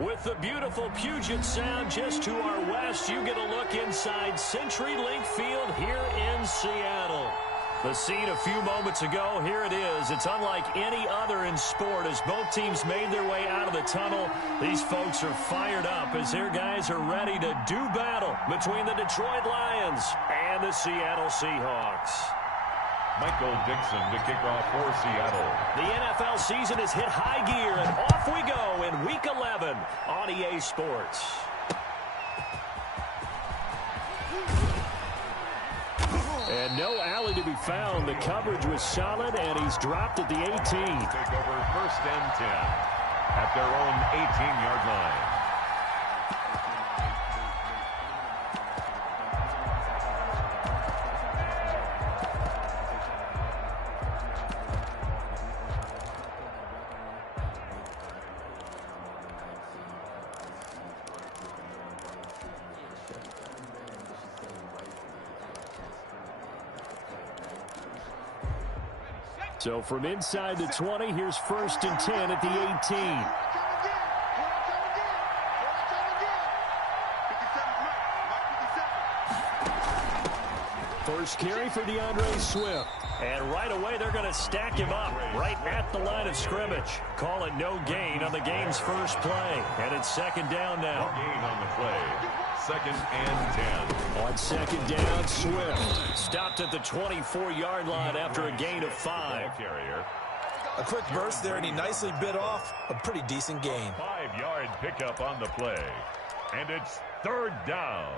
With the beautiful Puget Sound just to our west, you get a look inside CenturyLink Field here in Seattle. The scene a few moments ago, here it is. It's unlike any other in sport as both teams made their way out of the tunnel. These folks are fired up as their guys are ready to do battle between the Detroit Lions and the Seattle Seahawks. Michael Dixon to kick off for Seattle. The NFL season has hit high gear, and off we go in Week 11 on EA Sports. And no alley to be found. The coverage was solid, and he's dropped at the 18. Take over 1st and 10 at their own 18-yard line. So from inside the 20, here's 1st and 10 at the 18. First carry for DeAndre Swift. And right away, they're going to stack him up right at the line of scrimmage. Call it no gain on the game's first play. And it's 2nd down now. No gain on the play. 2nd and 10. On 2nd down, Swift stopped at the 24-yard line after a gain of 5. Carrier. A quick burst there, and he nicely bit off a pretty decent gain. 5-yard pickup on the play. And it's 3rd down.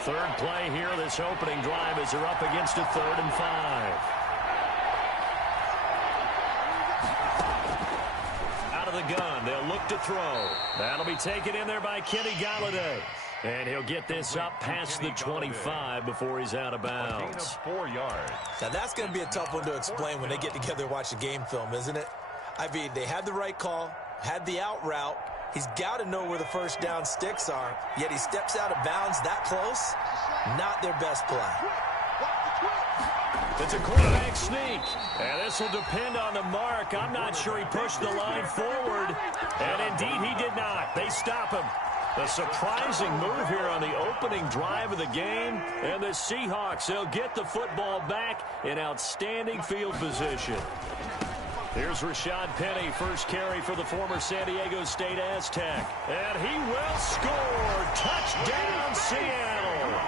Third play here, this opening drive as they're up against a 3rd and 5. Out of the gun, they'll look to throw. That'll be taken in there by Kenny Golladay. And he'll get this up past the 25 before he's out of bounds. 4 yards. Now that's going to be a tough one to explain when they get together and watch the game film, isn't it? I mean, they had the right call, had the out route. He's got to know where the 1st down sticks are, yet he steps out of bounds that close. Not their best play. It's a quarterback sneak, and this will depend on the mark. I'm not sure he pushed the line forward, and indeed he did not. They stop him. A surprising move here on the opening drive of the game, and the Seahawks, they'll get the football back in outstanding field position. Here's Rashad Penny, first carry for the former San Diego State Aztec. And he will score. Touchdown, Seattle.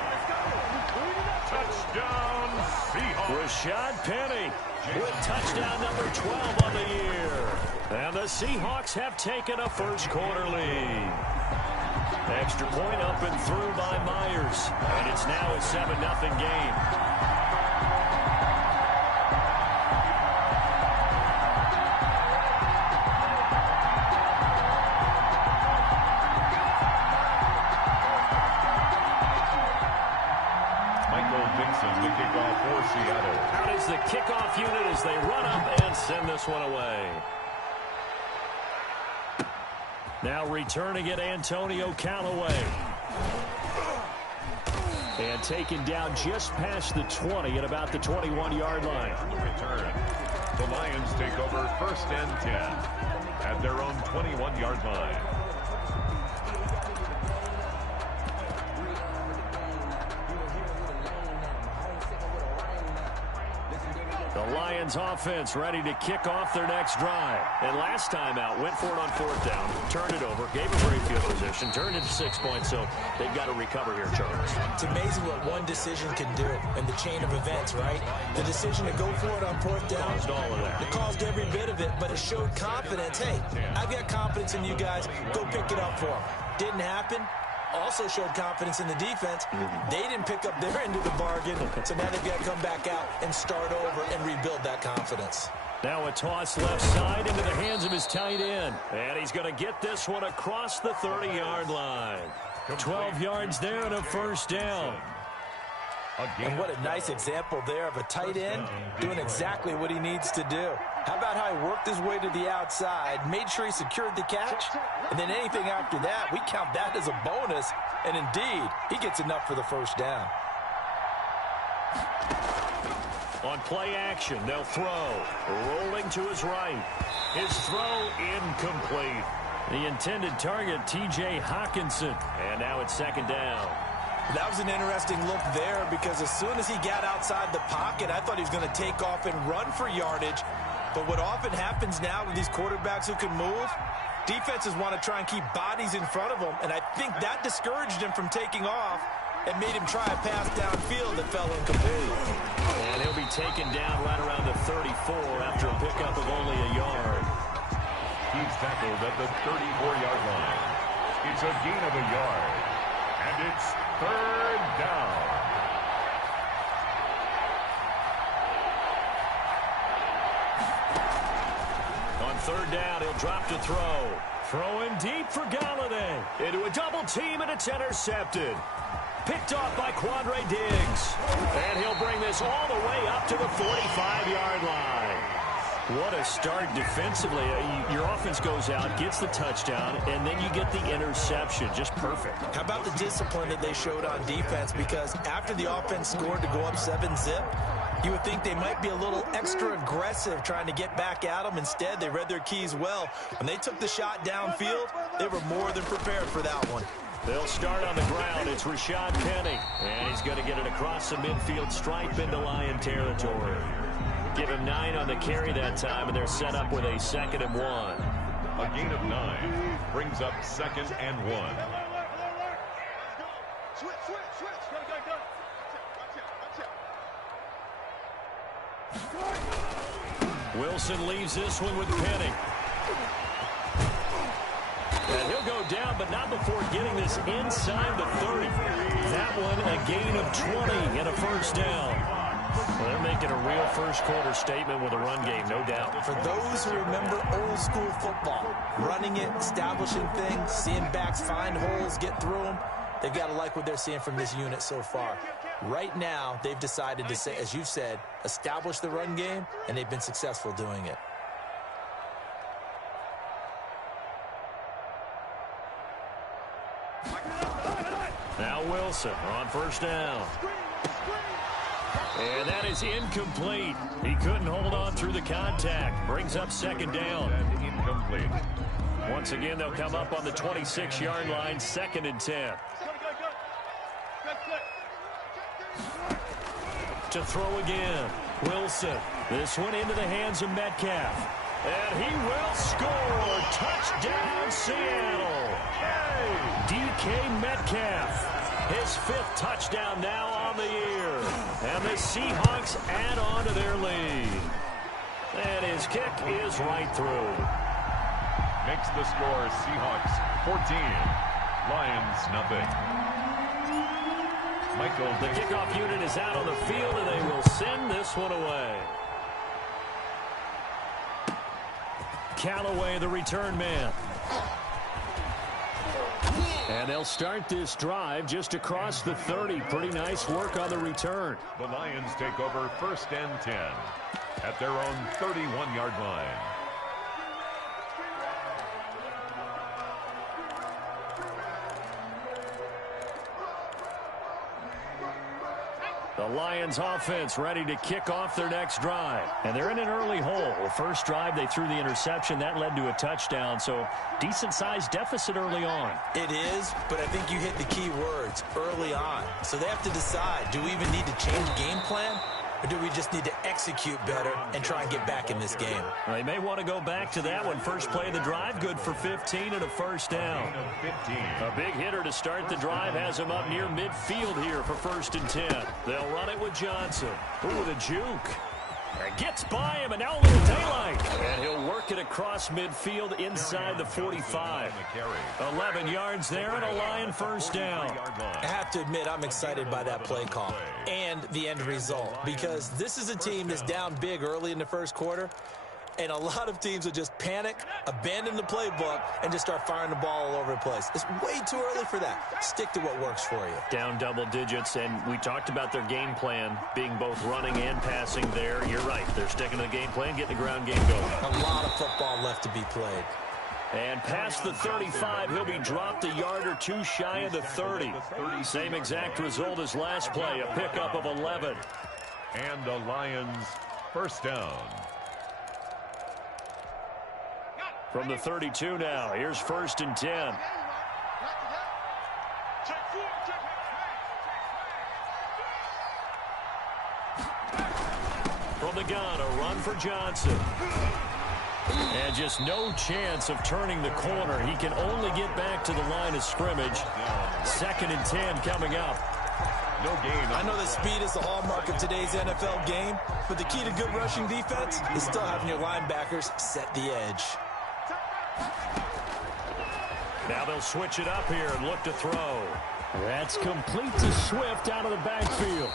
Touchdown, Seahawks. Rashad Penny with touchdown number 12 on the year. And the Seahawks have taken a first quarter lead. Extra point up and through by Myers. And it's now a 7-0 game. The kickoff for Seattle. Out is the kickoff unit as they run up and send this one away. Now returning it, Antonio Callaway. And taken down just past the 20 at about the 21-yard line. Return. The Lions take over 1st and 10 at their own 21-yard line. The Lions offense ready to kick off their next drive. And last time out, went for it on 4th down, turned it over, gave a great field position, turned into 6 points, so they've got to recover here, Charles. It's amazing what one decision can do in the chain of events, right? The decision to go for it on 4th down. Caused all of that. It caused every bit of it, but it showed confidence. Hey, I've got confidence in you guys. Go pick it up for them. Didn't happen. Also showed confidence in the defense. They didn't pick up their end of the bargain, so now they've got to come back out and start over and rebuild that confidence. Now a toss left side into the hands of his tight end. And he's going to get this one across the 30-yard line. 12 yards there and a 1st down. And what a nice example there of a tight end doing exactly what he needs to do. How about how he worked his way to the outside, made sure he secured the catch, and then anything after that, we count that as a bonus. And indeed, he gets enough for the 1st down. On play action, they'll throw. Rolling to his right. His throw incomplete. The intended target, T.J. Hawkinson. And now it's second down. That was an interesting look there because as soon as he got outside the pocket, I thought he was going to take off and run for yardage. But what often happens now with these quarterbacks who can move, defenses want to try and keep bodies in front of them, and I think that discouraged him from taking off and made him try a pass downfield that fell incomplete. And he'll be taken down right around the 34 after a pickup of only a yard. He's tackled at the 34-yard line. It's a gain of a yard, and it's third down. On third down, he'll drop to throw. Throwing deep for Galladay. Into a double team, and it's intercepted. Picked off by Quandre Diggs. And he'll bring this all the way up to the 45-yard line. What a start defensively. Your offense goes out, gets the touchdown, and then you get the interception. Just perfect. How about the discipline that they showed on defense? Because after the offense scored to go up 7-zip, you would think they might be a little extra aggressive trying to get back at them. Instead, they read their keys well. When they took the shot downfield, they were more than prepared for that one. They'll start on the ground. It's Rashad Penny. And he's going to get it across the midfield stripe into Lion territory. Give him 9 on the carry that time, and they're set up with a 2nd and 1. A gain of 9 brings up 2nd and 1. Wilson leaves this one with Penny. And he'll go down, but not before getting this inside the 30. That one a gain of 20 and a first down. Well, they're making a real first-quarter statement with a run game, no doubt. For those who remember old-school football, running it, establishing things, seeing backs find holes, get through them, they've got to like what they're seeing from this unit so far. Right now, they've decided to, say, as you said, establish the run game, and they've been successful doing it. Now Wilson on first down. And that is incomplete. He couldn't hold on through the contact. Brings up 2nd down. Incomplete. Once again, they'll come up on the 26-yard line, 2nd and 10. To throw again. Wilson. This one into the hands of Metcalf. And he will score. Touchdown, Seattle. DK Metcalf. His 5th touchdown now on the year. And the Seahawks add on to their lead. And his kick is right through. Makes the score Seahawks 14. Lions nothing. Michael. The kickoff unit is out on the field, and they will send this one away. Callaway, the return man. And they'll start this drive just across the 30. Pretty nice work on the return. The Lions take over 1st and 10 at their own 31-yard line. The Lions offense ready to kick off their next drive. And they're in an early hole. The first drive, they threw the interception. That led to a touchdown. So decent-sized deficit early on. It is, but I think you hit the key words early on. So they have to decide, do we even need to change game plan? Or do we just need to execute better and try and get back in this game? Well, they may want to go back to that one. First play of the drive, good for 15 and a first down. A big hitter to start the drive has him up near midfield here for 1st and 10. They'll run it with Johnson. Ooh, the juke. And gets by him, and now a little daylight. And he'll work it across midfield inside the 45. 11 yards there and a Lion first down. I have to admit, I'm excited by that play call and the end result, because this is a team that's down big early in the first quarter, and a lot of teams will just panic, abandon the playbook, and just start firing the ball all over the place. It's way too early for that. Stick to what works for you. Down double digits, and we talked about their game plan being both running and passing there. You're right. They're sticking to the game plan, getting the ground game going. A lot of football left to be played. And past the 35, he'll be dropped a yard or two shy of the 30. Same exact result as last play, a pickup of 11. And the Lions first down. From the 32 now, here's 1st and 10. From the gun, a run for Johnson. And just no chance of turning the corner. He can only get back to the line of scrimmage. 2nd and 10 coming up. No gain. I know that speed is the hallmark of today's NFL game, but the key to good rushing defense is still having your linebackers set the edge. Now they'll switch it up here and look to throw. That's complete to Swift out of the backfield.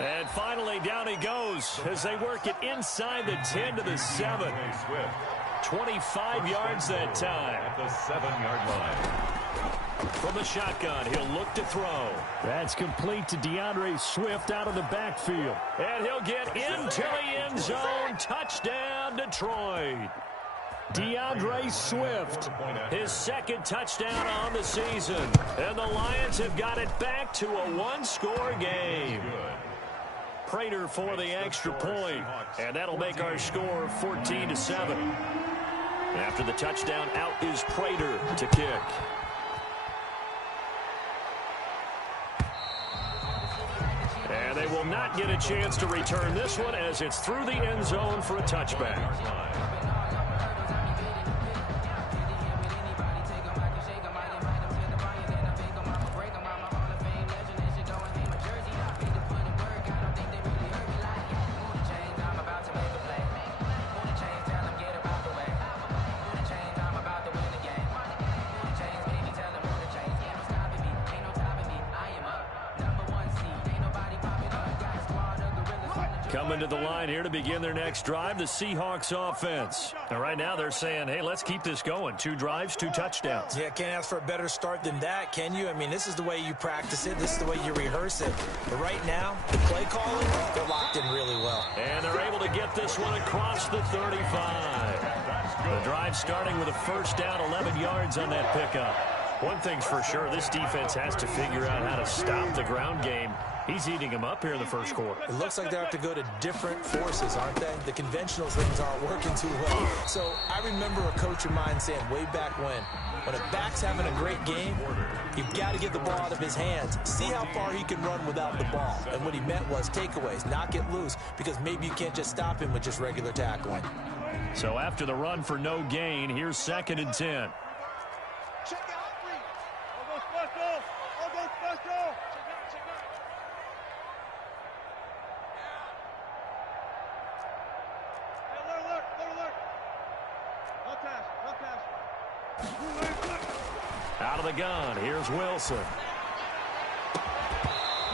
And finally, down he goes as they work it inside the 10 to the 7. 25 yards that time. At the 7-yard line. From the shotgun, he'll look to throw. That's complete to DeAndre Swift out of the backfield. And he'll get into the end zone. Touchdown, Detroit. DeAndre Swift. His 2nd touchdown on the season. And the Lions have got it back to a one-score game. Prater for the extra point. And that'll make our score 14-7. After the touchdown, out is Prater to kick. And they will not get a chance to return this one as it's through the end zone for a touchback. Coming to the line here to begin their next drive, the Seahawks offense. And right now they're saying, hey, let's keep this going. 2 drives, 2 touchdowns. Yeah, can't ask for a better start than that, can you? I mean, this is the way you practice it. This is the way you rehearse it. But right now, the play calling, they're locked in really well. And they're able to get this one across the 35. The drive starting with a first down, 11 yards on that pickup. One thing's for sure, this defense has to figure out how to stop the ground game. He's eating them up here in the first quarter. It looks like they have to go to different forces, aren't they? The conventional things aren't working too well. So I remember a coach of mine saying way back when a back's having a great game, you've got to get the ball out of his hands. See how far he can run without the ball. And what he meant was takeaways, not get loose, because maybe you can't just stop him with just regular tackling. So after the run for no gain, here's 2nd and 10. Out of the gun, here's Wilson.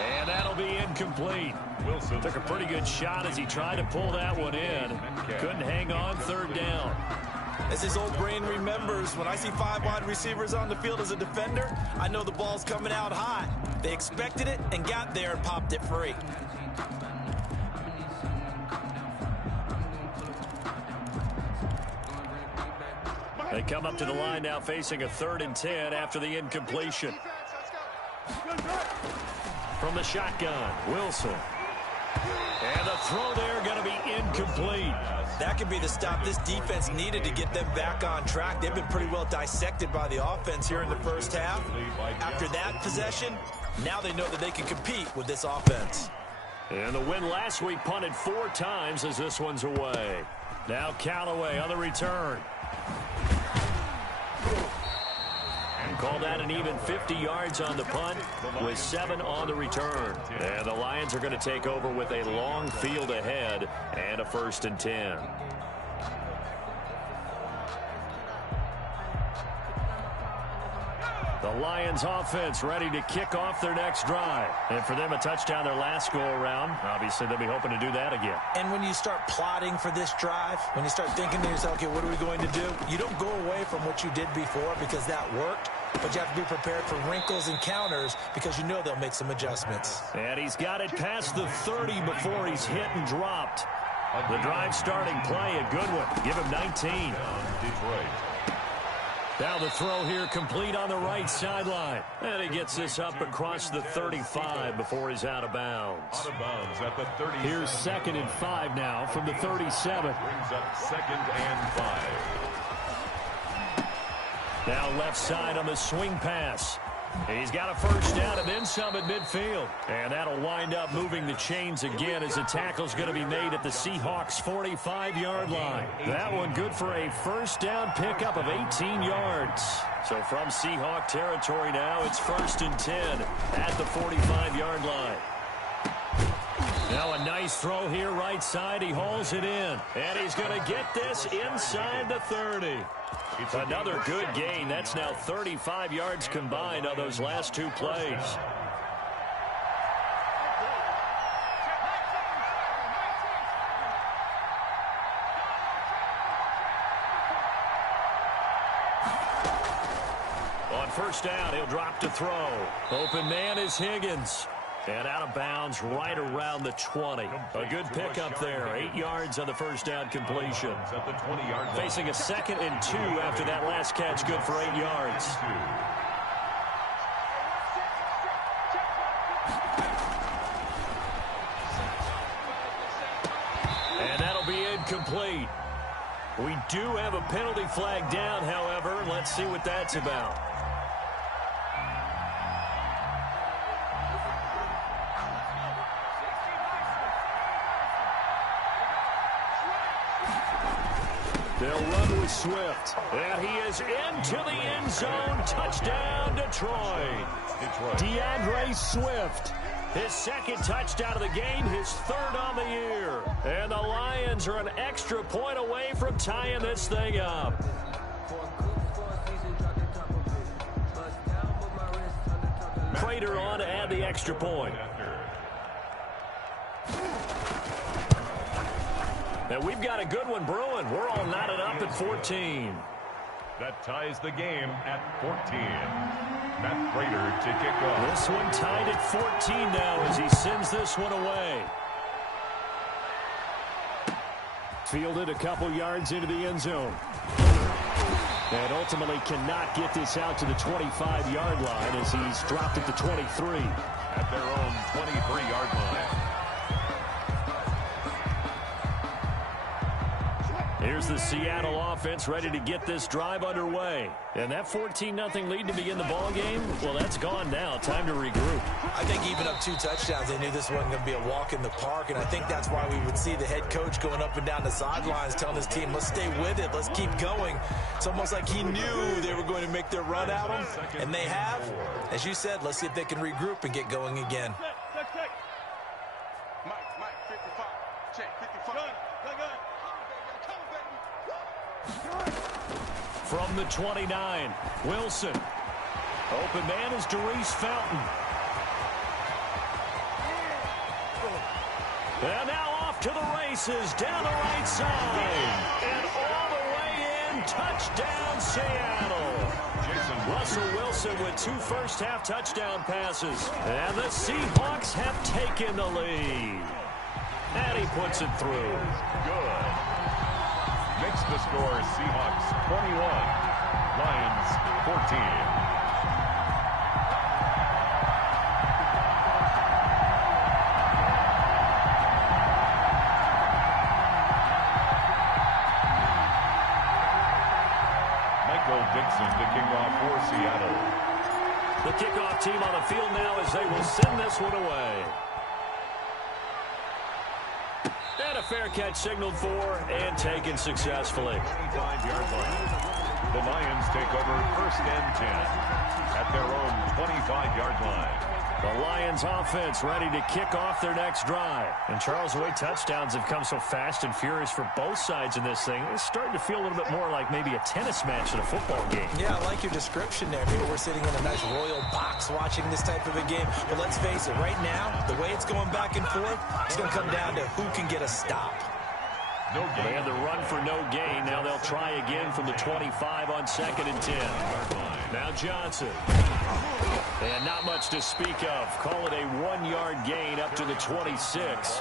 And that'll be incomplete. Wilson took a pretty good shot as he tried to pull that one in. Couldn't hang on 3rd down. As his old brain remembers, when I see 5 wide receivers on the field as a defender, I know the ball's coming out hot. They expected it and got there and popped it free. They come up to the line now facing a 3rd and 10 after the incompletion. From the shotgun, Wilson. And the throw there going to be incomplete. That could be the stop this defense needed to get them back on track. They've been pretty well dissected by the offense here in the first half. After that possession, now they know that they can compete with this offense. And the win last week punted 4 times as this one's away. Now Callaway on the return. And call that an even 50 yards on the punt with 7 on the return. And the Lions are going to take over with a long field ahead and a 1st and 10. The Lions offense ready to kick off their next drive. And for them, a touchdown their last go-around. Obviously, they'll be hoping to do that again. And when you start plotting for this drive, when you start thinking to yourself, okay, what are we going to do? You don't go away from what you did before because that worked. But you have to be prepared for wrinkles and counters because you know they'll make some adjustments. And he's got it past the 30 before he's hit and dropped. The drive starting play, a good one. Give him 19. Detroit. Now the throw here complete on the right sideline. And he gets this up across the 35 before he's out of bounds. Out of bounds at the 37. Here's 2nd and 5 now from the 37. Brings up 2nd and 5. Now left side on the swing pass. He's got a first down and then some at midfield. And that'll wind up moving the chains again as the tackle's going to be made at the Seahawks' 45-yard line. That one good for a first down pickup of 18 yards. So from Seahawk territory now, it's 1st and 10 at the 45-yard line. Now a nice throw here right side. He hauls it in. And he's going to get this inside the 30. It's another good gain. That's now 35 yards combined on those last 2 plays. On first down, he'll drop to throw. Open man is Higgins. And out of bounds right around the 20. A good pickup there. 8 yards on the first down completion. Facing a 2nd and 2 after that last catch. Good for 8 yards. And that'll be incomplete. We do have a penalty flag down, however. Let's see what that's about. They'll run with Swift. And he is into the end zone. Touchdown, Detroit. DeAndre Swift. His 2nd touchdown of the game, his 3rd on the year. And the Lions are an extra point away from tying this thing up. Prater on to add the extra point. And we've got a good one brewing. We're all knotted up at 14. That ties the game at 14. Matt Prater to kick off. This one tied at 14 now as he sends this one away. Fielded a couple yards into the end zone. And ultimately cannot get this out to the 25-yard line as he's dropped at the 23. At their own 23-yard line. Here's the Seattle offense ready to get this drive underway. And that 14-0 lead to begin the ball game, well, that's gone now. Time to regroup. I think even up 2 touchdowns, they knew this wasn't going to be a walk in the park, and I think that's why we would see the head coach going up and down the sidelines telling his team, let's stay with it, let's keep going. It's almost like he knew they were going to make their run at him, and they have. As you said, let's see if they can regroup and get going again. From the 29, Wilson. Open man is Darius Fountain. And now off to the races, down the right side. And all the way in, touchdown Seattle. Russell Wilson with 2 first-half touchdown passes. And the Seahawks have taken the lead. And he puts it through. Good. Makes the score Seahawks 21, Lions 14. Michael Dixon to kick off for Seattle. The kickoff team on the field now as they will send this one away. And a fair catch signaled for and taken successfully. 25-yard line. The Lions take over 1st and 10 at their own 25-yard line. The Lions offense ready to kick off their next drive. And Charles, the way touchdowns have come so fast and furious for both sides in this thing, it's starting to feel a little bit more like maybe a tennis match than a football game. Yeah, I like your description there. Maybe we're sitting in a nice royal box watching this type of a game. But let's face it, right now, the way it's going back and forth, it's going to come down to who can get a stop. No gain. They had the run for no gain. Now they'll try again from the 25 on 2nd and 10. Now Johnson. And not much to speak of. Call it a 1-yard gain up to the 26.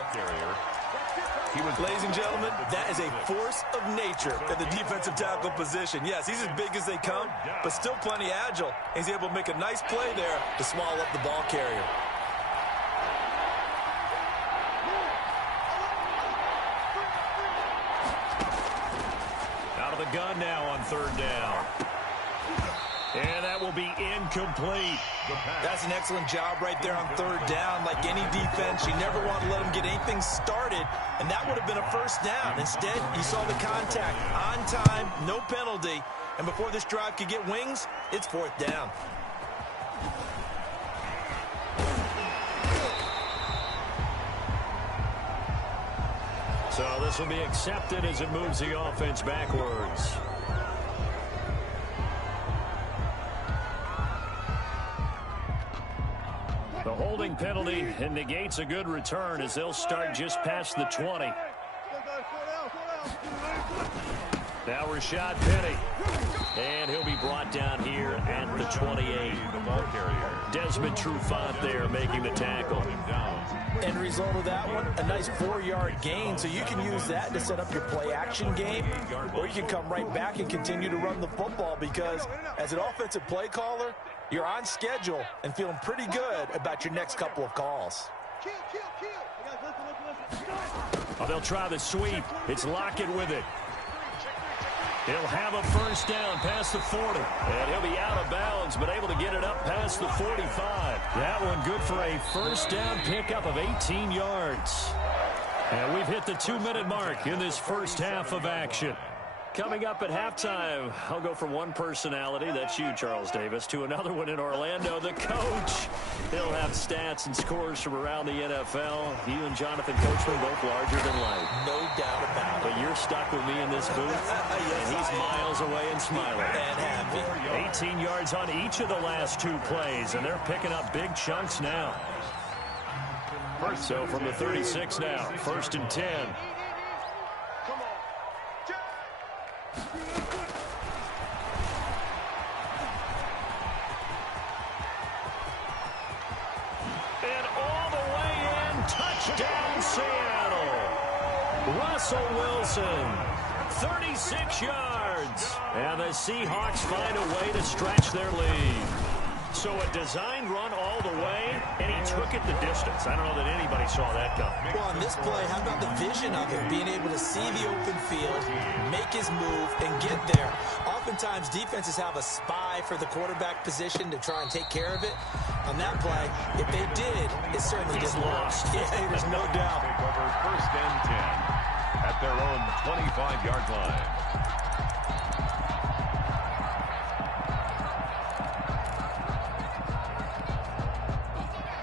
Ladies and gentlemen, that is a force of nature at the defensive tackle position. Yes, he's as big as they come, but still plenty agile. He's able to make a nice play there to swallow up the ball carrier. Out of the gun now on third down. And that will be incomplete. That's an excellent job right there on third down. Like any defense, you never want to let them get anything started, and that would have been a first down. Instead, you saw the contact on time, no penalty, and before this drive could get wings, it's fourth down. So this will be accepted as it moves the offense backwards. The holding penalty negates a good return as they'll start just past the 20. Now Rashad Penny. And he'll be brought down here at the 28. The ball carrier. Desmond Trufant there making the tackle. End result of that one, a nice 4-yard gain, so you can use that to set up your play-action game, or you can come right back and continue to run the football because as an offensive play caller, you're on schedule and feeling pretty good about your next couple of calls. Oh, they'll try the sweep. It's Lockett with it. He'll have a first down past the 40. And he'll be out of bounds, but able to get it up past the 45. That one good for a first down pickup of 18 yards. And we've hit the 2-minute mark in this first half of action. Coming up at halftime, I'll go from one personality, that's you, Charles Davis, to another one in Orlando, the coach. He'll have stats and scores from around the NFL. You and Jonathan Coachman both larger than life. No doubt about it. But you're stuck with me in this booth, Yes, and he's miles away and smiling. And happy. 18 yards on each of the last 2 plays, and they're picking up big chunks now. So from the 36 now, first and 10. Touchdown, Seattle. Russell Wilson, 36 yards. And the Seahawks find a way to stretch their lead. So a designed run all the way, and he took it the distance. I don't know that anybody saw that coming. Well, on this play, how about the vision of him, being able to see the open field, make his move, and get there. Oftentimes, defenses have a spy for the quarterback position to try and take care of it. On that play, if they did, it certainly just lost. Yeah, there's no doubt. Take over first and 10 at their own 25-yard line.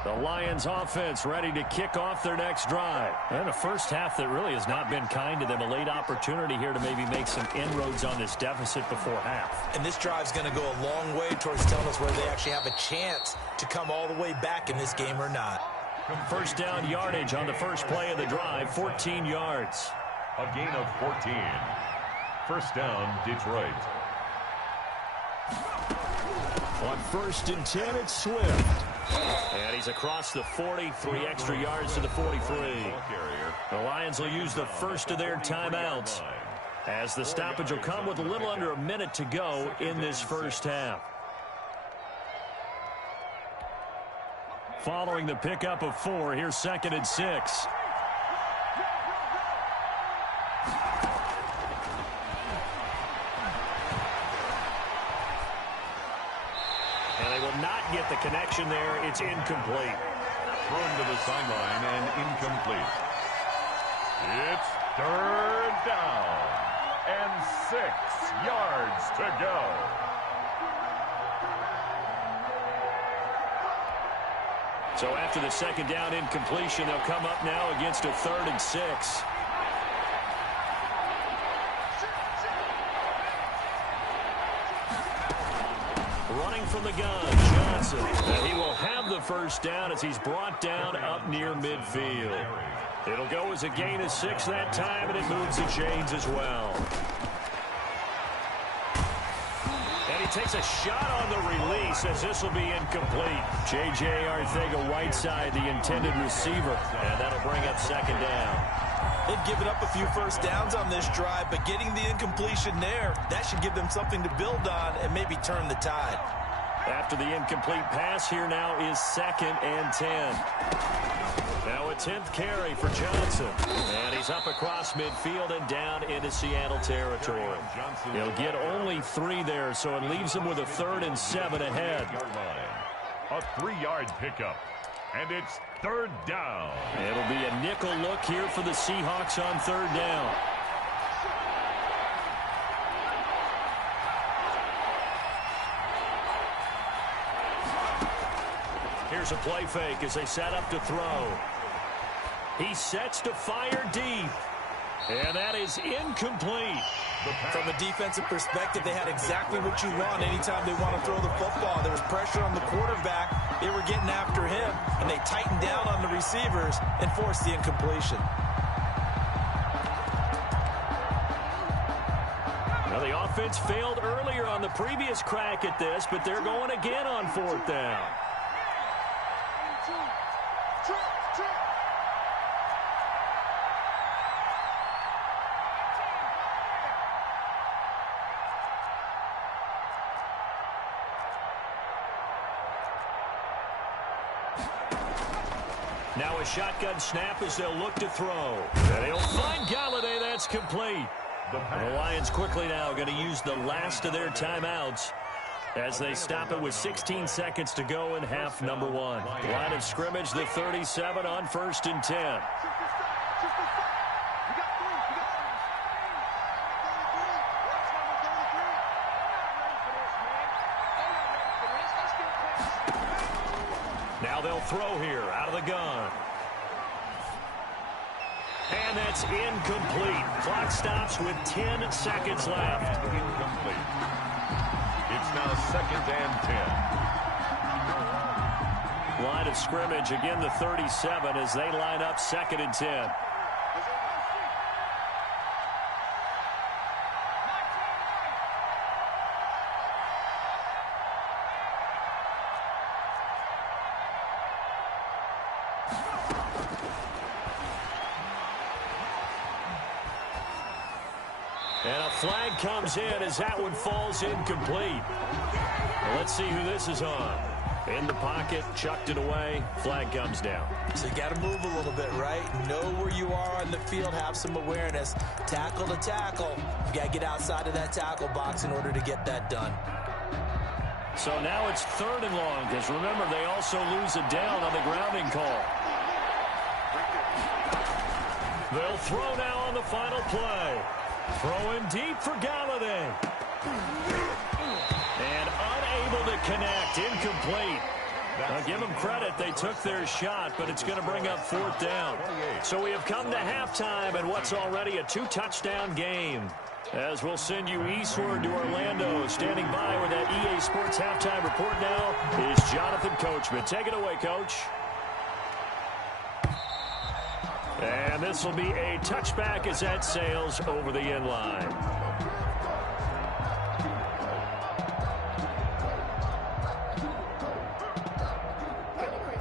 The Lions offense ready to kick off their next drive. And a first half that really has not been kind to them. A late opportunity here to maybe make some inroads on this deficit before half. And this drive's going to go a long way towards telling us whether they actually have a chance to come all the way back in this game or not. First down yardage on the first play of the drive, 14 yards. A gain of 14. First down, Detroit. On first and 10, it's Swift. And he's across the 40, 3 extra yards to the 43. The Lions will use the first of their timeouts, as the stoppage will come with a little under a minute to go in this first half. Following the pickup of 4, here's second and 6. Not get the connection there. It's incomplete. Thrown to the sideline and incomplete. It's third down and 6 yards to go. So after the second down incompletion, they'll come up now against a 3rd and 6. Running from the gun, Johnson. And he will have the first down as he's brought down up near midfield. It'll go as a gain of 6 that time, and it moves the chains as well. And he takes a shot on the release as this will be incomplete. J.J. Arthega-Whiteside, the intended receiver. And that'll bring up second down. They've given up a few first downs on this drive, but getting the incompletion there, that should give them something to build on and maybe turn the tide. After the incomplete pass, here now is 2nd and 10. Now a 10th carry for Johnson. And he's up across midfield and down into Seattle territory. He'll get only 3 there, so it leaves him with a 3rd and 7 ahead. A 3-yard pickup. And it's 3rd down. It'll be a nickel look here for the Seahawks on 3rd down. Here's a play fake as they set up to throw. He sets to fire deep. And that is incomplete. From a defensive perspective, they had exactly what you want anytime they want to throw the football. There was pressure on the quarterback. They were getting after him, and they tightened down on the receivers and forced the incompletion. Now, the offense failed earlier on the previous crack at this, but they're going again on 4th down. Now a shotgun snap as they'll look to throw. And he'll find Galladay. That's complete. The Lions quickly now going to use the last of their timeouts as they stop it with 16 seconds to go in half number 1. Line of scrimmage, the 37 on 1st and 10. Now they'll throw here out of the gun. And that's incomplete. Clock stops with 10 seconds left. Incomplete. It's now 2nd and 10. Line of scrimmage, again the 37 as they line up 2nd and 10. And a flag comes in as that one falls incomplete. Well, let's see who this is on. In the pocket, chucked it away, flag comes down. So you got to move a little bit, right? Know where you are on the field, have some awareness. Tackle to tackle. You got to get outside of that tackle box in order to get that done. So now it's 3rd and long, because remember, they also lose a down on the grounding call. They'll throw now on the final play. Throwing deep for Galladay. And unable to connect. Incomplete. I'll give them credit. They took their shot, but it's going to bring up 4th down. So we have come to halftime in what's already a 2-touchdown game. As we'll send you eastward to Orlando. Standing by with that EA Sports halftime report now is Jonathan Coachman. Take it away, Coach. And this will be a touchback as that sails over the end line.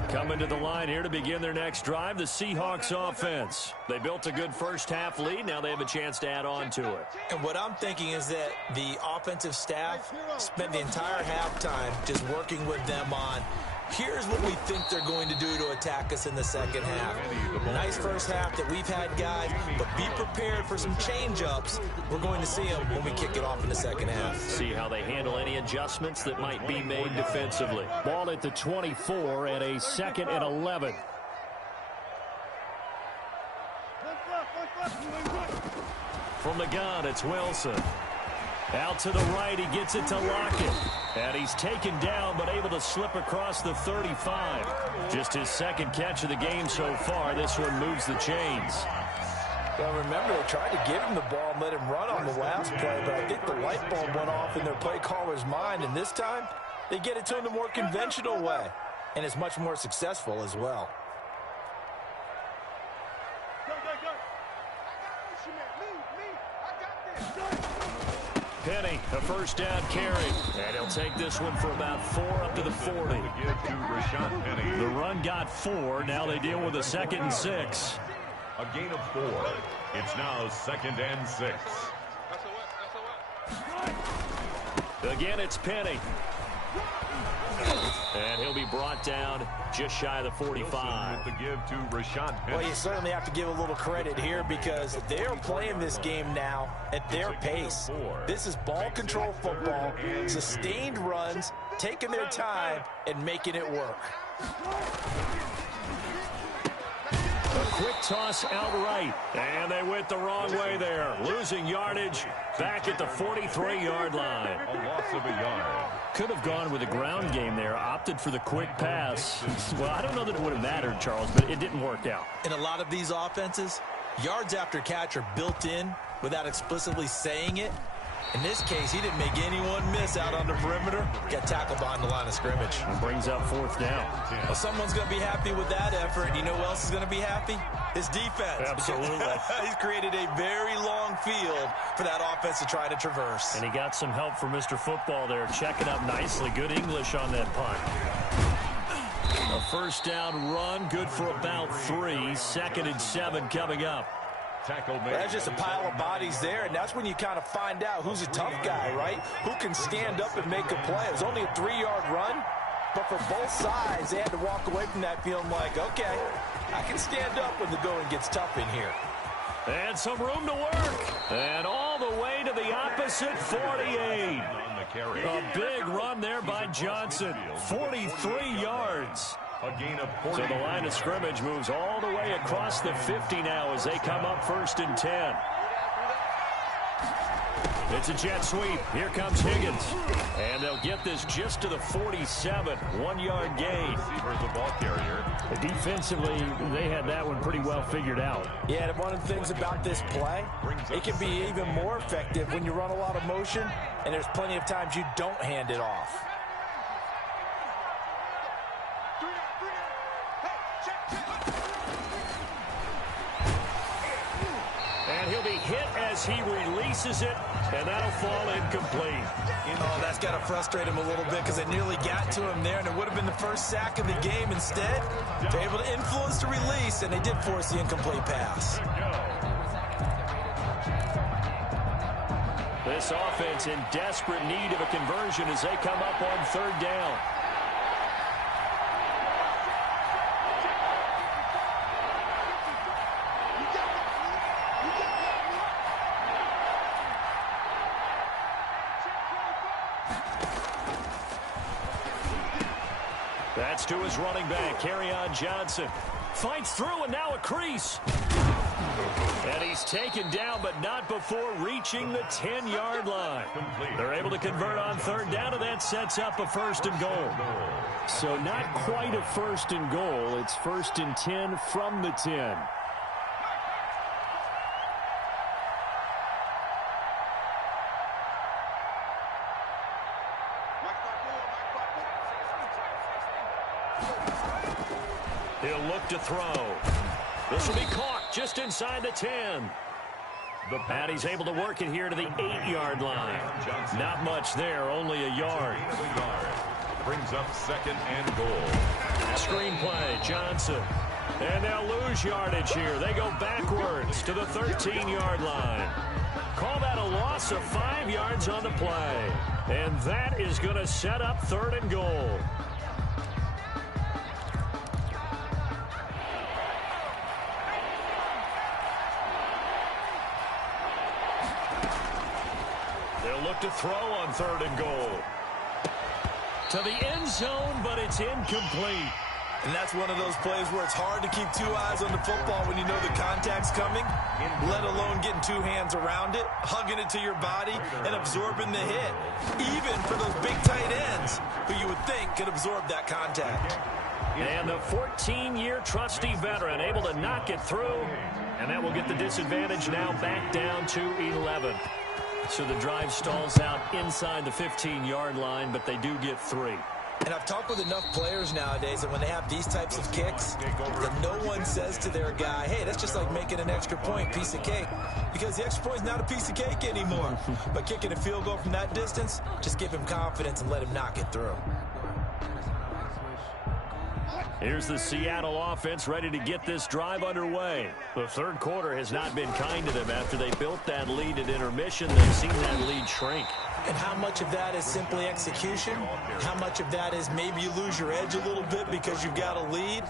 Coming to the line here to begin their next drive, the Seahawks offense. They built a good first-half lead. Now they have a chance to add on to it. And what I'm thinking is that the offensive staff spent the entire halftime just working with them on, here's what we think they're going to do to attack us in the second half. Nice first half that we've had, guys, but be prepared for some change-ups. We're going to see them when we kick it off in the second half. See how they handle any adjustments that might be made defensively. Ball at the 24 and a 2nd and 11. From the gun, it's Wilson. Out to the right, he gets it to Lockett. And he's taken down, but able to slip across the 35. Just his 2nd catch of the game so far. This one moves the chains. Well, remember, they tried to give him the ball and let him run on the last play, but I think the light bulb went off in their play caller's mind, and this time, they get it to him the more conventional way, and it's much more successful as well. Penny, a first down carry. And he'll take this one for about 4 up to the 40. The run got 4. Now they deal with a 2nd and 6. A gain of 4. It's now 2nd and 6. Again, it's Penny. And he'll be brought down just shy of the 45. With the give to Rashad Penny. Well, you certainly have to give a little credit here because they're playing this game now at their pace. This is ball control football, sustained runs, taking their time, and making it work. A quick toss out right, and they went the wrong way there. Losing yardage back at the 43-yard line. A loss of a yard. Could have gone with a ground game there, opted for the quick pass. Well, I don't know that it would have mattered, Charles, but it didn't work out. In a lot of these offenses, yards after catch are built in without explicitly saying it. In this case, he didn't make anyone miss out on the perimeter. Got tackled behind the line of scrimmage. And brings up 4th down. Well, someone's going to be happy with that effort. You know who else is going to be happy? His defense. Absolutely. He's created a very long field for that offense to try to traverse. And he got some help from Mr. Football there, checking up nicely. Good English on that punt. A 1st down run, good for about 3. 2nd and 7 coming up. That's just a pile of bodies there, and that's when you kind of find out who's a tough guy, right? Who can stand up and make a play. It was only a 3-yard run, but for both sides, they had to walk away from that feeling like, okay, I can stand up when the going gets tough in here. And some room to work. And all the way to the opposite 48. A big run there by Johnson. 43 yards. A gain of 40. So the line of scrimmage moves all the way across the 50 now as they come up 1st and 10. It's a jet sweep. Here comes Higgins. And they'll get this just to the 47. 1-yard gain. Receiver the ball carrier. Defensively, they had that one pretty well figured out. Yeah, and one of the things about this play, it can be even more effective when you run a lot of motion, and there's plenty of times you don't hand it off. And he'll be hit as he releases it, and that'll fall incomplete. Oh, that's got to frustrate him a little bit because they nearly got to him there, and it would have been the first sack of the game. Instead, they're able to influence the release, and they did force the incomplete pass. This offense in desperate need of a conversion as they come up on 3rd down. That's to his running back, Kerryon Johnson. Fights through and now a crease. And he's taken down, but not before reaching the 10-yard line. They're able to convert on 3rd down, and that sets up a 1st and goal. So not quite a 1st and goal. It's 1st and 10 from the 10. He'll look to throw. This will be caught just inside the 10. And he's able to work it here to the 8-yard line. Not much there, only a yard. Brings up 2nd and goal. Screen play, Johnson. And they'll lose yardage here. They go backwards to the 13-yard line. Call that a loss of 5 yards on the play. And that is going to set up 3rd and goal. They'll look to throw on 3rd and goal. To the end zone, but it's incomplete. And that's one of those plays where it's hard to keep 2 eyes on the football when you know the contact's coming, let alone getting 2 hands around it, hugging it to your body, and absorbing the hit. Even for those big tight ends who you would think could absorb that contact. And the 14-year trusty veteran able to knock it through. And that will get the disadvantage now back down to 11. So the drive stalls out inside the 15-yard line, but they do get 3. And I've talked with enough players nowadays that when they have these types of kicks, that no one says to their guy, hey, that's just like making an extra point, piece of cake. Because the extra point is not a piece of cake anymore. But kicking a field goal from that distance, just give him confidence and let him knock it through. Here's the Seattle offense ready to get this drive underway. The third quarter has not been kind to them after they built that lead at intermission. They've seen that lead shrink. And how much of that is simply execution? How much of that is maybe you lose your edge a little bit because you've got a lead?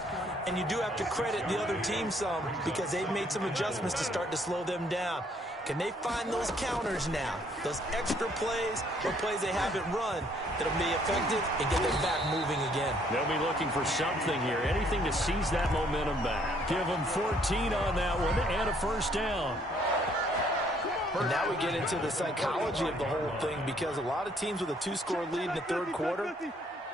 And you do have to credit the other team some because they've made some adjustments to start to slow them down. Can they find those counters now, those extra plays or plays they haven't run that'll be effective and get them back moving again? They'll be looking for something here, anything to seize that momentum back. Give them 14 on that one and a first down. And now we get into the psychology of the whole thing because a lot of teams with a two-score lead in the third quarter,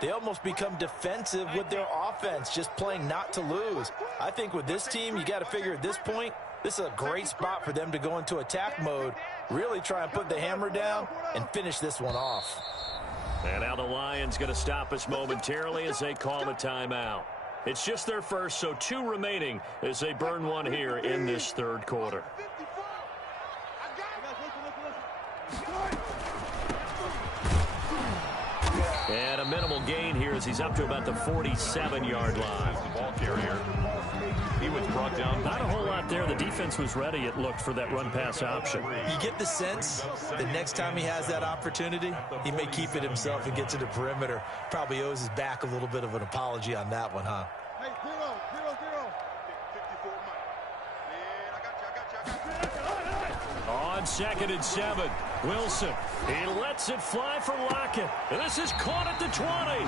they almost become defensive with their offense, just playing not to lose. I think with this team, you got to figure at this point, this is a great spot for them to go into attack mode, really try and put the hammer down and finish this one off. And now the Lions going to stop us momentarily as they call a timeout. It's just their first, so 2 remaining as they burn one here in this third quarter. And a minimal gain here as he's up to about the 47-yard line. The ball carrier. He was brought down. Not a whole lot there. The defense was ready, it looked, for that run-pass option. You get the sense that next time he has that opportunity, he may keep it himself and get to the perimeter. Probably owes his back a little bit of an apology on that one, huh? Hey, 0-0-0. 54 On 2nd and 7, Wilson. He lets it fly for Lockett. And this is caught at the 20.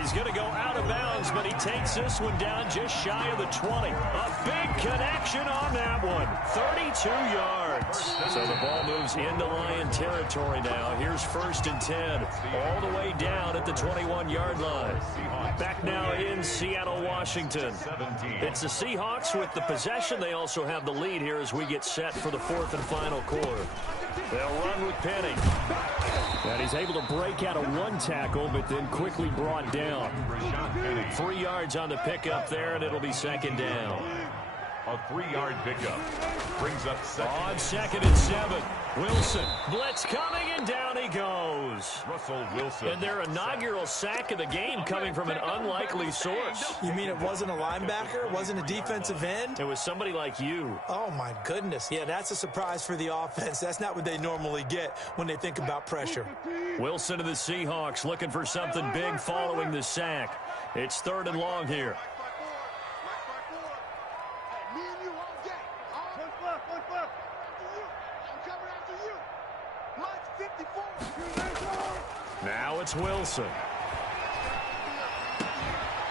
He's going to go out of bounds, but he takes this one down just shy of the 20. A big connection on that one. 32 yards. So the ball moves into Lion territory now. Here's 1st and 10. All the way down at the 21-yard line. Back now in Seattle, Washington. It's the Seahawks with the possession. They also have the lead here as we get set for the 4th and final quarter. They'll run with Penny. And he's able to break out of one tackle, but then quickly brought down. 3 yards on the pickup there, and it'll be 2nd down. A 3-yard pickup. Brings up 2nd. On 2nd and 7, Wilson. Blitz coming, and down he goes. Russell Wilson. And their inaugural sack of the game coming from an unlikely source. You mean it wasn't a linebacker? It wasn't a defensive end? It was somebody like you. Oh, my goodness. Yeah, that's a surprise for the offense. That's not what they normally get when they think about pressure. Wilson to the Seahawks looking for something big following the sack. It's 3rd and long here. Now it's Wilson.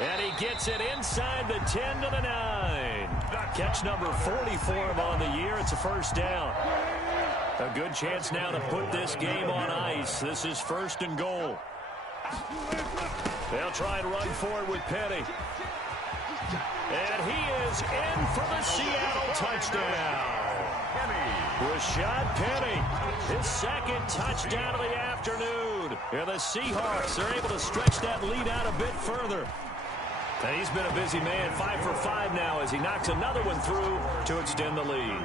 And he gets it inside the 10 to the 9. Catch number 40 for him on the year. It's a first down. A good chance now to put this game on ice. This is 1st and goal. They'll try and run forward with Penny. And he is in for the Seattle touchdown. Rashad Penny, his 2nd touchdown of the afternoon. And the Seahawks are able to stretch that lead out a bit further. And he's been a busy man, 5 for 5 now as he knocks another one through to extend the lead.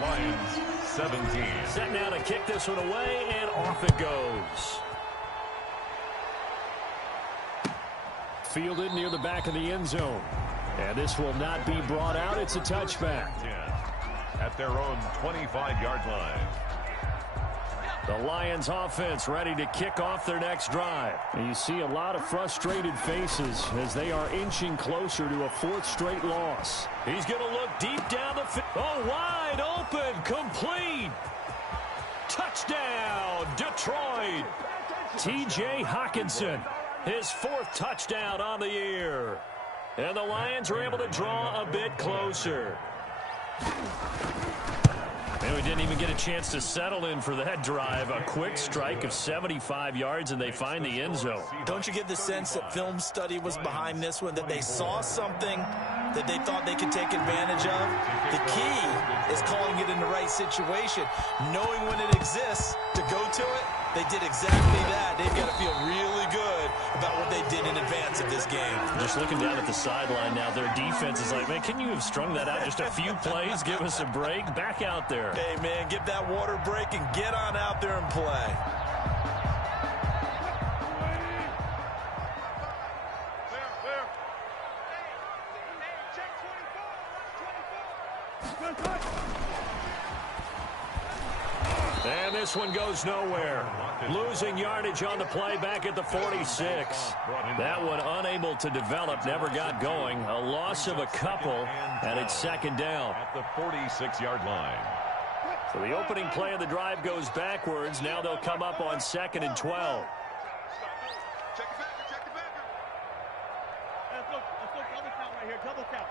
Lions 17. Set now to kick this one away, and off it goes. Fielded near the back of the end zone. And this will not be brought out. It's a touchback. At their own 25-yard line. The Lions offense ready to kick off their next drive. And you see a lot of frustrated faces as they are inching closer to a 4th straight loss. He's going to look deep down the field. Oh, wide open, complete. Touchdown, Detroit. T.J. Hockenson, his 4th touchdown on the year. And the Lions are able to draw a bit closer. And we didn't even get a chance to settle in for that drive. A quick strike of 75 yards, and they find the end zone. Don't you get the sense that film study was behind this one, that they saw something that they thought they could take advantage of? The key is calling it in the right situation, knowing when it exists to go to it. They did exactly that. They've got to feel really good about what they did in advance of this game. Just looking down at the sideline now, their defense is like, man, can you have strung that out just a few plays? Give us a break. Back out there. Hey, man, get that water break and get on out there and play. And this one goes nowhere. Losing yardage on the play back at the 46. That one unable to develop, never got going. A loss of a couple, and it's second down. At the 46-yard line. So the opening play of the drive goes backwards. Now they'll come up on 2nd and 12. Check the backer, check the backer. Let's look double count right here, double count.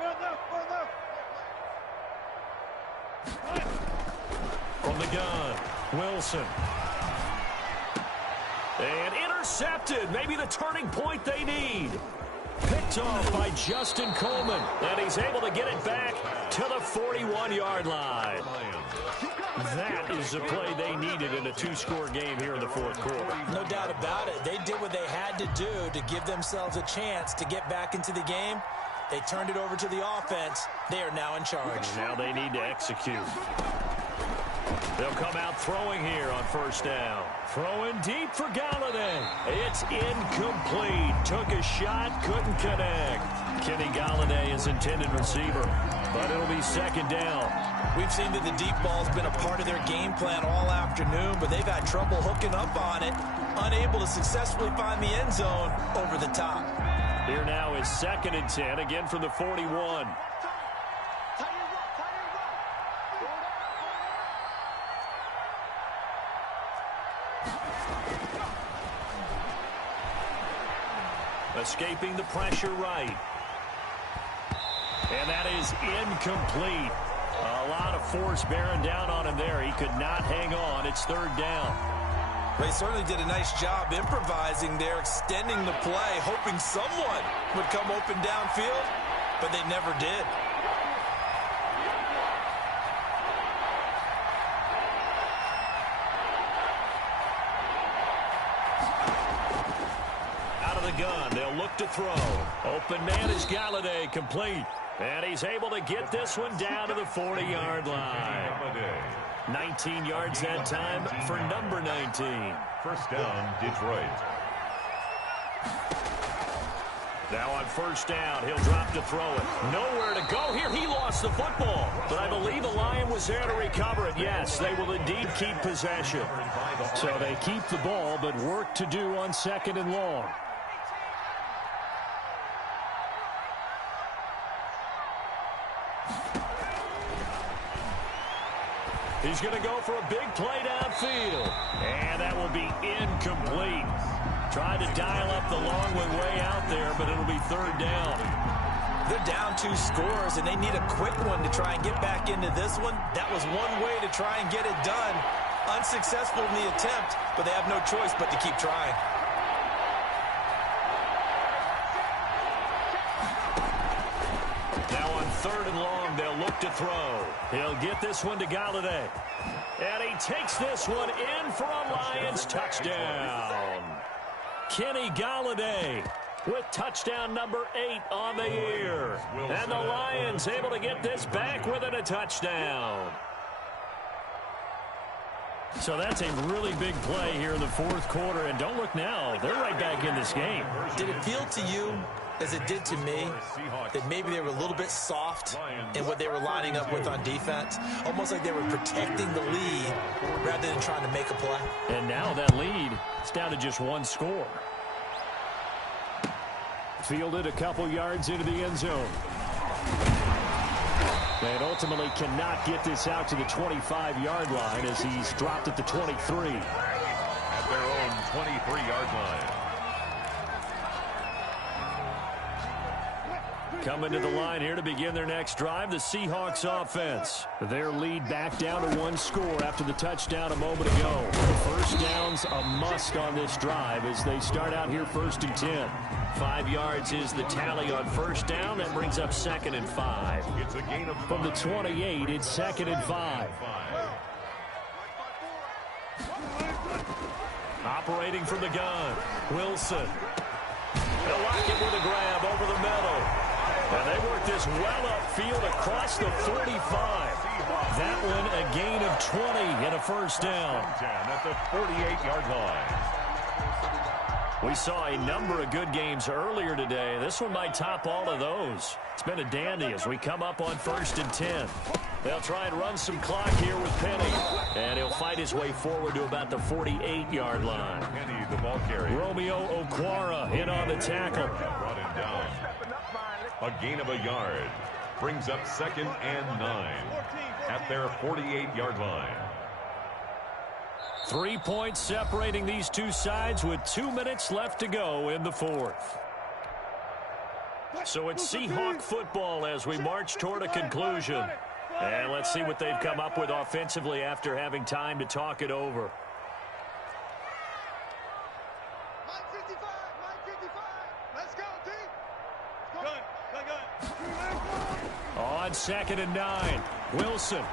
Run left. From the gun, Wilson. And intercepted. Maybe the turning point they need. Picked off by Justin Coleman. And he's able to get it back to the 41-yard line. That is the play they needed in a two-score game here in the fourth quarter. No doubt about it. They did what they had to do to give themselves a chance to get back into the game. They turned it over to the offense. They are now in charge. Now they need to execute. They'll come out throwing here on first down. Throwing deep for Galladay. It's incomplete. Took a shot, couldn't connect. Kenny Galladay is intended receiver, but it'll be second down. We've seen that the deep ball's been a part of their game plan all afternoon, but they've had trouble hooking up on it, unable to successfully find the end zone over the top. Here now is 2nd and 10, again from the 41. Escaping the pressure right. And that is incomplete. A lot of force bearing down on him there. He could not hang on. It's third down. They certainly did a nice job improvising there, extending the play, hoping someone would come open downfield, but they never did. Out of the gun, they'll look to throw. Open man is Galladay, complete. And he's able to get this one down to the 40-yard line. 19 yards that time for number 19. First down, Detroit. Now on first down, he'll drop to throw it. Nowhere to go here. He lost the football. But I believe the Lion was there to recover it. Yes, they will indeed keep possession. So they keep the ball, but work to do on 2nd and long. He's going to go for a big play downfield. And that will be incomplete. Tried to dial up the long one way out there, but it'll be third down. They're down 2 scores, and they need a quick one to try and get back into this one. That was one way to try and get it done. Unsuccessful in the attempt, but they have no choice but to keep trying. Now on third and long, they'll look to throw. He'll get this one to Galladay. And he takes this one in for a Lions touchdown. Kenny Galladay with touchdown number 8 on the year. And the Lions able to get this back within a touchdown. So that's a really big play here in the fourth quarter. And don't look now, they're right back in this game. Did it feel to you, as it did to me, that maybe they were a little bit soft in what they were lining up with on defense? Almost like they were protecting the lead rather than trying to make a play. And now that lead is down to just 1 score. Fielded a couple yards into the end zone. And ultimately cannot get this out to the 25-yard line as he's dropped at the 23. At their own 23-yard line. Coming to the line here to begin their next drive, the Seahawks offense. Their lead back down to 1 score after the touchdown a moment ago. First down's a must on this drive as they start out here 1st and 10. 5 yards is the tally on first down. That brings up 2nd and 5. It's a gain of 5. From the 28, it's 2nd and 5. Operating from the gun, Wilson. They'll lock it with a grab over the middle. And they work this well upfield across the 45. That one a gain of 20 and a first down. At the 48-yard line. We saw a number of good games earlier today. This one might top all of those. It's been a dandy as we come up on 1st and 10. They'll try and run some clock here with Penny. And he'll fight his way forward to about the 48-yard line. Penny, the ball carrier. Romeo Okwara in on the tackle. Brought him down. A gain of a yard. Brings up 2nd and 9 at their 48-yard line. 3 points separating these two sides with 2 minutes left to go in the 4th. So it's Seahawk football as we march toward a conclusion. And let's see what they've come up with offensively after having time to talk it over. Let's go, D. On 2nd and 9, Wilson.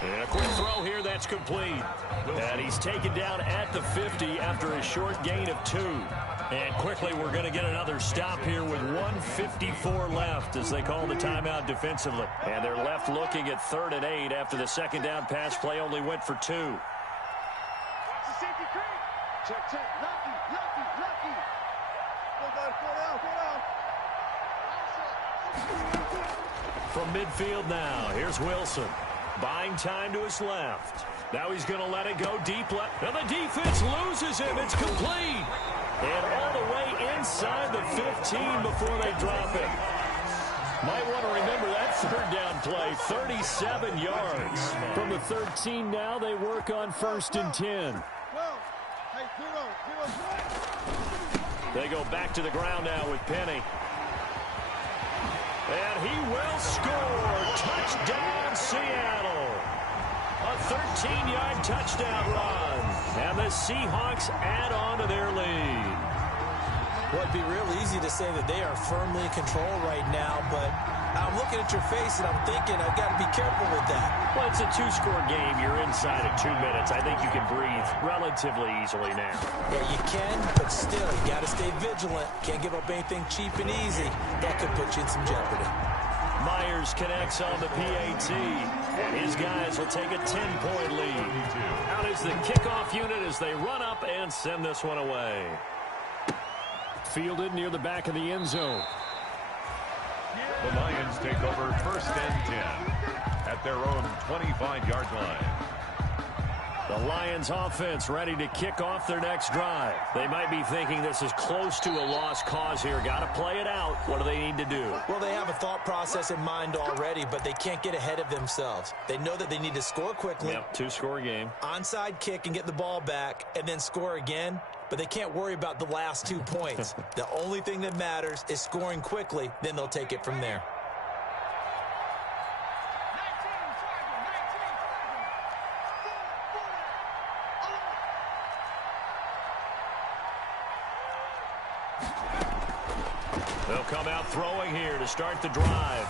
And a quick throw here that's complete. And he's taken down at the 50 after a short gain of 2. And quickly we're going to get another stop here with 1:54 left as they call the timeout defensively. And they're left looking at 3rd and 8 after the second down pass play only went for 2. Watch the safety creep. Check. Lucky. Go down. From midfield now, here's Wilson. Buying time to his left. Now he's going to let it go deep left. And the defense loses him. It's complete. And all the way inside the 15 before they drop it. Might want to remember that 3rd down play, 37 yards. From the 13 now, they work on 1st and 10. They go back to the ground now with Penny. And he will score. Touchdown, Seattle. A 13-yard touchdown run. And the Seahawks add on to their lead. Well, it'd be real easy to say that they are firmly in control right now, but I'm looking at your face and I'm thinking I've got to be careful with that. Well, it's a 2-score game. You're inside of 2 minutes. I think you can breathe relatively easily now. Yeah, you can, but still, you got to stay vigilant. Can't give up anything cheap and easy. That could put you in some jeopardy. Myers connects on the PAT, and his guys will take a 10-point lead. Out is the kickoff unit as they run up and send this one away. Fielded near the back of the end zone. The Lions take over 1st and 10 at their own 25-yard line. The Lions offense ready to kick off their next drive. They might be thinking this is close to a lost cause here. Got to play it out. What do they need to do? Well, they have a thought process in mind already, but they can't get ahead of themselves. They know that they need to score quickly. Yep, 2-score game. Onside kick and get the ball back and then score again. But they can't worry about the last 2 points. The only thing that matters is scoring quickly. Then they'll take it from there. They'll come out throwing here to start the drive.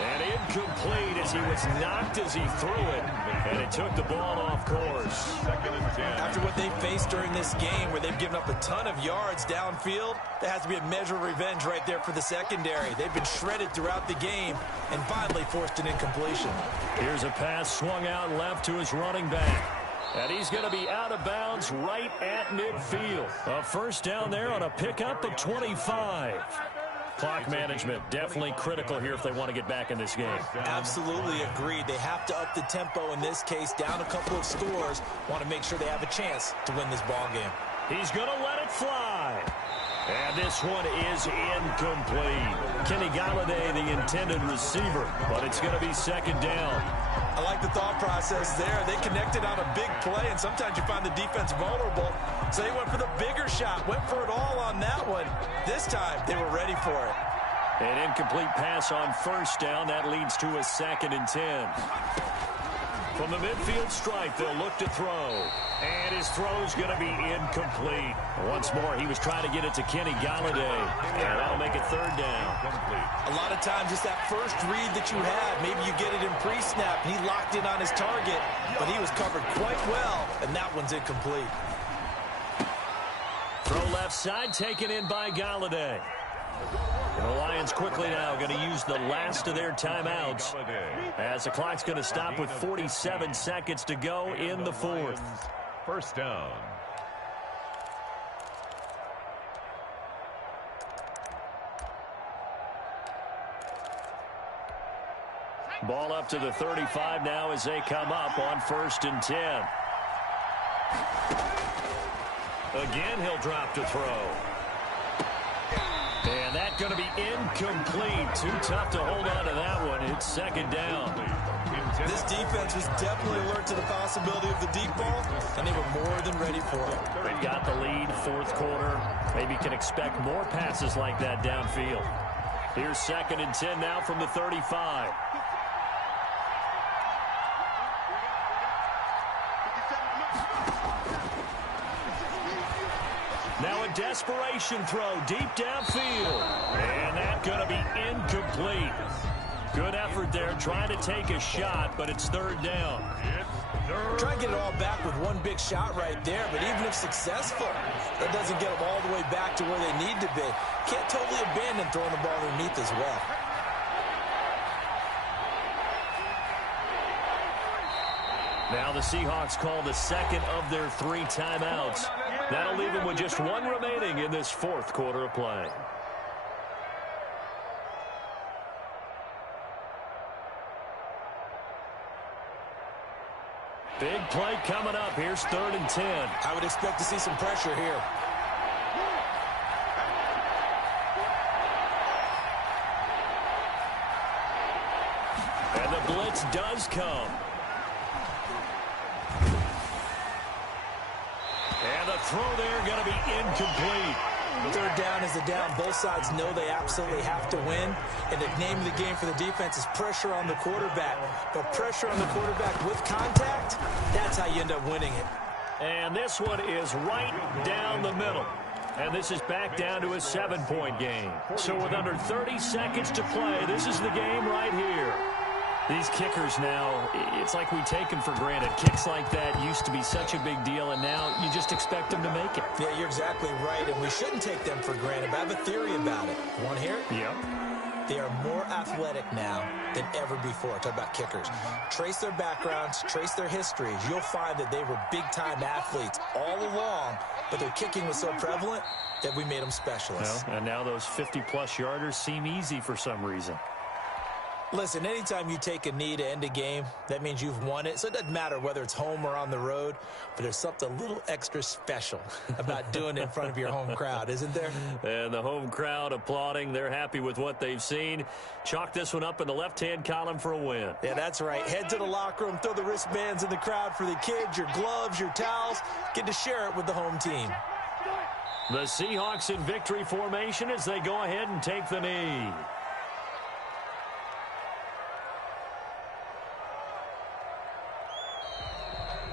And incomplete as he was knocked as he threw it. And it took the ball off course. 2nd and 10. After what they've faced during this game where they've given up a ton of yards downfield, there has to be a measure of revenge right there for the secondary. They've been shredded throughout the game and finally forced an incompletion. Here's a pass swung out left to his running back. And he's going to be out of bounds right at midfield. A 1st down there on a pickup of 25. Clock management definitely critical here if they want to get back in this game. Absolutely agreed. They have to up the tempo in this case, down a couple of scores. Want to make sure they have a chance to win this ball game. He's going to let it fly. And this one is incomplete. Kenny Galladay, the intended receiver, but it's going to be 2nd down. I like the thought process there. They connected on a big play, and sometimes you find the defense vulnerable. So they went for the bigger shot, went for it all on that one. This time, they were ready for it. An incomplete pass on 1st down. That leads to a 2nd and 10. From the midfield stripe, they'll look to throw. And his throw's going to be incomplete. Once more, he was trying to get it to Kenny Galladay. And that'll make it 3rd down. A lot of times, just that first read that you had, maybe you get it in pre-snap, and he locked in on his target, but he was covered quite well, and that one's incomplete. Throw left side, taken in by Galladay. And the Lions quickly now going to use the last of their timeouts as the clock's going to stop with 47 seconds to go in the 4th. 1st down. Ball up to the 35 now as they come up on 1st and 10. Again, he'll drop to throw. And that's going to be incomplete. Too tough to hold on to that one. It's 2nd down. This defense was definitely alert to the possibility of the deep ball, and they were more than ready for it. They've got the lead, 4th quarter. Maybe can expect more passes like that downfield. Here's 2nd and 10 now from the 35. Now a desperation throw deep downfield. And that's going to be incomplete. Good effort there trying to take a shot, but it's 3rd down. Try and get it all back with one big shot right there, but even if successful, that doesn't get them all the way back to where they need to be. Can't totally abandon throwing the ball underneath as well. Now the Seahawks call the 2nd of their 3 timeouts. That'll leave them with just 1 remaining in this 4th quarter of play. Big play coming up. Here's 3rd and 10. I would expect to see some pressure here. And the blitz does come. And the throw there going to be incomplete. 3rd down is the down. Both sides know they absolutely have to win. And the name of the game for the defense is pressure on the quarterback. But pressure on the quarterback with contact, that's how you end up winning it. And this one is right down the middle. And this is back down to a 7-point game. So with under 30 seconds to play, this is the game right here. These kickers now, it's like we take them for granted. Kicks like that used to be such a big deal, and now you just expect them to make it. Yeah, you're exactly right, and we shouldn't take them for granted. But I have a theory about it. Want to hear it? Yep. They are more athletic now than ever before. Talk about kickers. Trace their backgrounds, trace their histories. You'll find that they were big-time athletes all along, but their kicking was so prevalent that we made them specialists. Well, and now those 50-plus yarders seem easy for some reason. Listen, anytime you take a knee to end a game, that means you've won it. So it doesn't matter whether it's home or on the road, but there's something a little extra special about doing it in front of your home crowd, isn't there? And the home crowd applauding. They're happy with what they've seen. Chalk this one up in the left-hand column for a win. Yeah, that's right. Head to the locker room, throw the wristbands in the crowd for the kids, your gloves, your towels. Get to share it with the home team. The Seahawks in victory formation as they go ahead and take the knee.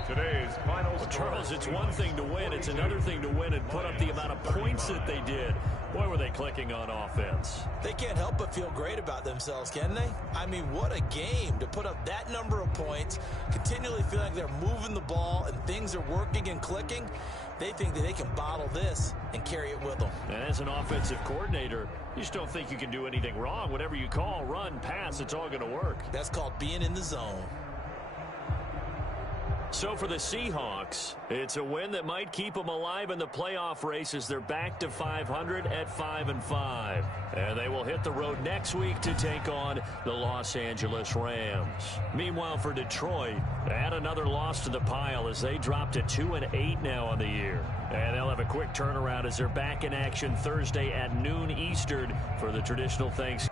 Today's final score. Charles, it's one thing to win. It's another thing to win and put up the amount of points that they did. Boy, were they clicking on offense. They can't help but feel great about themselves, can they? I mean, what a game to put up that number of points, continually feel like they're moving the ball and things are working and clicking. They think that they can bottle this and carry it with them. And as an offensive coordinator, you just don't think you can do anything wrong. Whatever you call, run, pass, it's all going to work. That's called being in the zone. So for the Seahawks, it's a win that might keep them alive in the playoff race as they're back to 500 at 5-5. And they will hit the road next week to take on the Los Angeles Rams. Meanwhile, for Detroit, add another loss to the pile as they drop to 2-8 now on the year. And they'll have a quick turnaround as they're back in action Thursday at noon Eastern for the traditional Thanksgiving